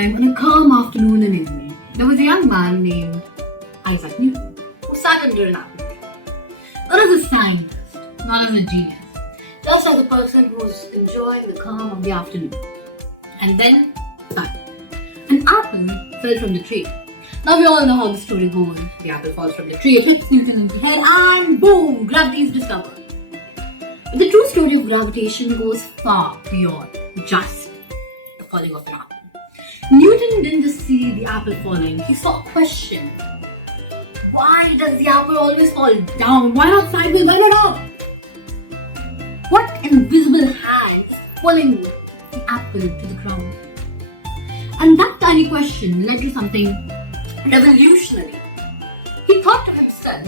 time, on a calm afternoon in England, there was a young man named Isaac Newton who sat under an apple tree. Not as a scientist, not as a genius, just as a person who was enjoying the calm of the afternoon. And then, an apple fell from the tree. Now we all know how the story goes. The apple falls from the tree, it hits Newton in the head, and boom, gravity is discovered. But the true story of gravitation goes far beyond just the falling of an apple. Newton didn't just see the apple falling, he saw a question. Why does the apple always fall down? Why not sideways? Why not up? What invisible hand is pulling the apple to the ground? And that tiny question led to something revolutionary. He thought to himself,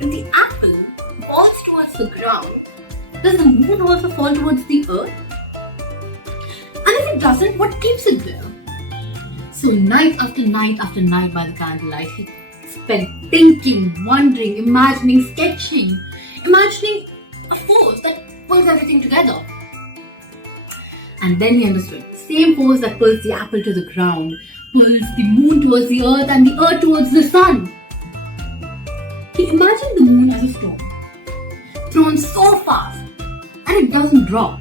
if the apple falls towards the ground, does the moon also fall towards the earth? And if it doesn't, what keeps it there? So night after night after night by the candlelight, he spent thinking, wondering, imagining, sketching, imagining a force that pulls everything together. And then he understood. Same force that pulls the apple to the ground pulls the moon towards the earth and the earth towards the sun. He imagined the moon as a stone, thrown so fast, and it doesn't drop.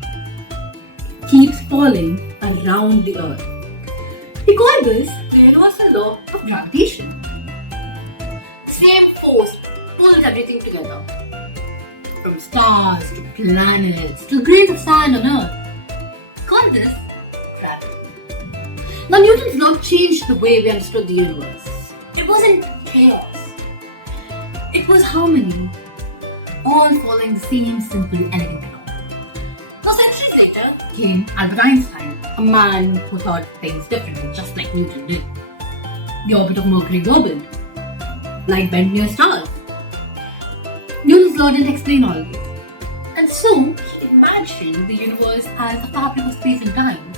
It keeps falling around the earth. He called this the universal law of gravitation. Same force pulls everything together, from stars to planets to grains of sand on earth. He called this gravity. Now Newton's law changed the way we understood the universe. It wasn't chaos. It was harmony, all following the same simple, elegant law. Now centuries later came Albert Einstein, a man who thought things differently, just like Newton did. The orbit of Mercury wobbled, light bent near stars. Newton's law didn't explain all this. And so, he imagined the universe as a fabric of space and time.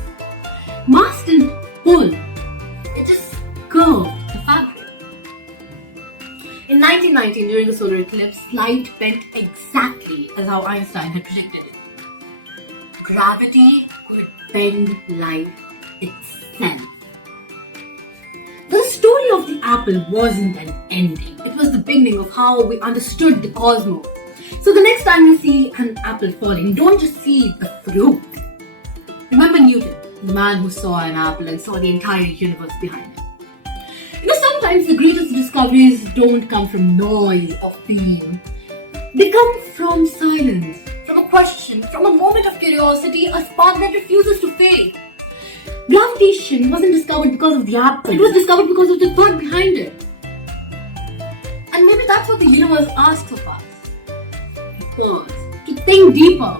Mass didn't pull, it just curved the fabric. In 1919, during the solar eclipse, light bent exactly as how Einstein had predicted it. Gravity could bend light itself. The story of the apple wasn't an ending. It was the beginning of how we understood the cosmos. So the next time you see an apple falling, don't just see the fruit. Remember Newton, the man who saw an apple and saw the entire universe behind it. Sometimes the greatest discoveries don't come from noise or fame. They come from silence, from a question, from a moment of curiosity, a spark that refuses to fade. Gravitation wasn't discovered because of the apple. It was discovered because of the thought behind it. And maybe that's what the universe asks of us. To pause, to think deeper,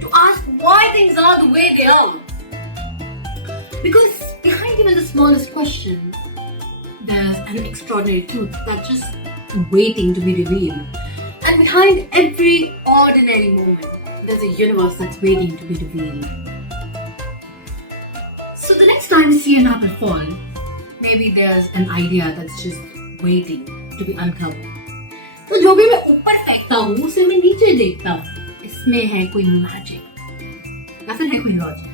to ask why things are the way they are. Because behind even the smallest question, there's an extraordinary truth that's just waiting to be revealed. And behind every ordinary moment, there's a universe that's waiting to be revealed. So the next time you see an apple fall, maybe there's an idea that's just waiting to be uncovered. तो जो भी मैं ऊपर फेंकता हूँ उसे मैं नीचे देखता हूँ. इसमें है कोई मैजिक या फिर है कोई लॉजिक.